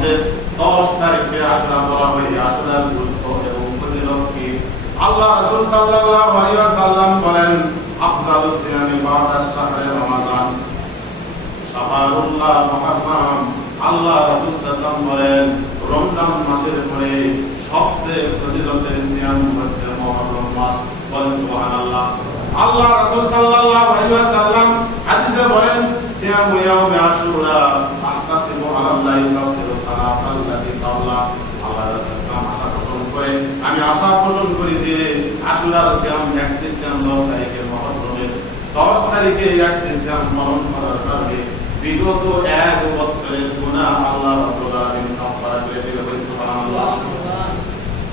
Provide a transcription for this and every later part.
মাসের 10 তারিখে আশুরা বলা হয়। আশুরার গুরুত্ব এবং ফজিলত কি? আল্লাহ রাসূল সাল্লাল্লাহু আলাইহি ওয়াসাল্লাম বলেন, আফজালুস সিয়ামি বা'দা শাহরি রমাদান শাহরুল্লাহ মুহাররম। আল্লাহ রাসূল সাল্লাল্লাহু আলাইহি ওয়াসাল্লাম বলেন, রমজান মাসের পরে সবচেয়ে ফজিলতের সিয়াম হচ্ছে মুহররম মাস। বলেন সুবহানাল্লাহ। আল্লাহ রাসূল সাল্লাল্লাহু আলাইহি ওয়াসাল্লাম হাদিসে বলেন, সিয়ামু ইয়াউমি আশুরা আহতাসিবু আলাল্লাহি কাফিরু সালাতাল্লাতি কাবলা। আল্লাহ রাসূল সাল্লাল্লাহু আশা পোষণ করে, আমি আশা পোষণ করি যে আশুরার সিয়াম, একটি সিয়াম 10 তারিখে, মুহররমের 10 তারিখে একটি সিয়াম পালন করার কারণে বিগত 1 বছরের গুনাহ আল্লাহ রাব্বুল আলামিন কাফারা করে দিবে। সুবহানাল্লাহ।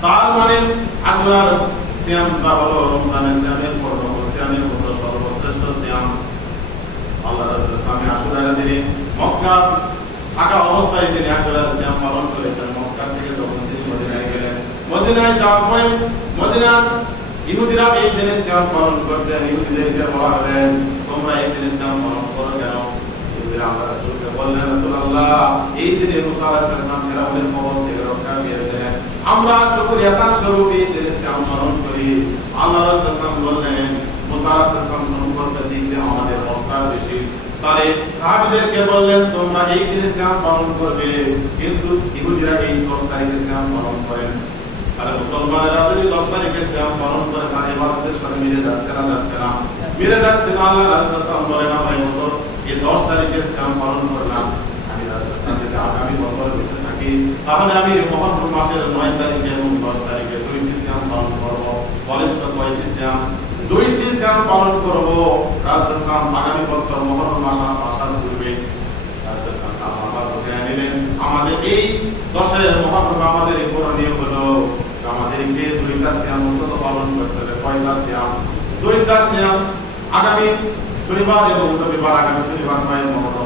তার মানে আশুরার সিয়ামটা হলো রমজানের সিয়ামের পর সিয়ামের মধ্যে সর্বশ্রেষ্ঠ সিয়াম। আল্লাহ রাসূল সাল্লাল্লাহু আলাইহি ওয়াসাল্লাম দিনে মক্কা থাকা অবস্থায় তিনি আশুরার সিয়াম পালন করেছেন। মক্কা থেকে যখন তিনি মদিনায় গেলেন, মদিনায় যাওয়ার পরে মদিনার ইহুদিরা এই দিনে সিয়াম পালন করতেন। ইহুদিদেরকে বলা হলেন, তোমরা এই দিনে সিয়াম পালন করো কেন? ইহুদিরা আল্লাহ রাসূলকে বললেন, রাসূলুল্লাহ, এই দিনে মুসা আলাইহিস সালাম ফিরআউনের কবল থেকে রক্ষা পেয়েছিলেন, আমরা শুকরিয়াতান স্বরূপ এই দিনে সিয়াম পালন করি। আল্লাহ রাসূল সাল্লাল্লাহু আলাইহি ওয়াসাল্লাম বললেন, মুসা আলাইহিস সালাম সম্পর্কে দিক দিয়ে আমাদের রক্ষা বেশি। তারে সাহাবীদেরকে বললেন, তোমরা এই দিনে সিয়াম পালন করবে, কিন্তু ইহুদিরা এই 10 তারিখে সিয়াম পালন করেন। আর মুসলমানেরা যদি 10 তারিখে সিয়াম পালন করে, তার ইবাদতের সাথে মিলে যাচ্ছে না? যাচ্ছে না, মিলে যাচ্ছে না। আল্লাহ রাসূল সাল্লাল্লাহু আলাইহি ওয়াসাল্লাম বলেন, আমরা এই বছর এই 10 তারিখে সিয়াম পালন করলাম, আমি রাসূল সাল্লাল্লাহু আলাইহি ওয়াসাল্লাম আগামী বছর বেঁচে থাকি, তাহলে আমি মুহররম মাসের 9 তারিখে এবং 10 তারিখে 2টি সিয়াম পালন করব। বলেন তো কয়টি সিয়াম? 2টি সিয়াম পালন করব। রাসূল সাল্লাল্লাহু আলাইহি ওয়াসাল্লাম আগামী বছর মুহররম মাস আসার পূর্বে রাসূল সাল্লাল্লাহু আলাইহি ওয়াসাল্লাম আমাদের বুঝিয়ে নিলেন, আমাদের এই 10 মুহররম আমাদের এই করণীয় হলো আমাদেরকে 2টা সিয়াম অন্তত পালন করতে হবে। কয়টা সিয়াম? 2টা সিয়াম। আগামী শনিবার এবং রবিবার, আগামী শনিবার 9 মুহররম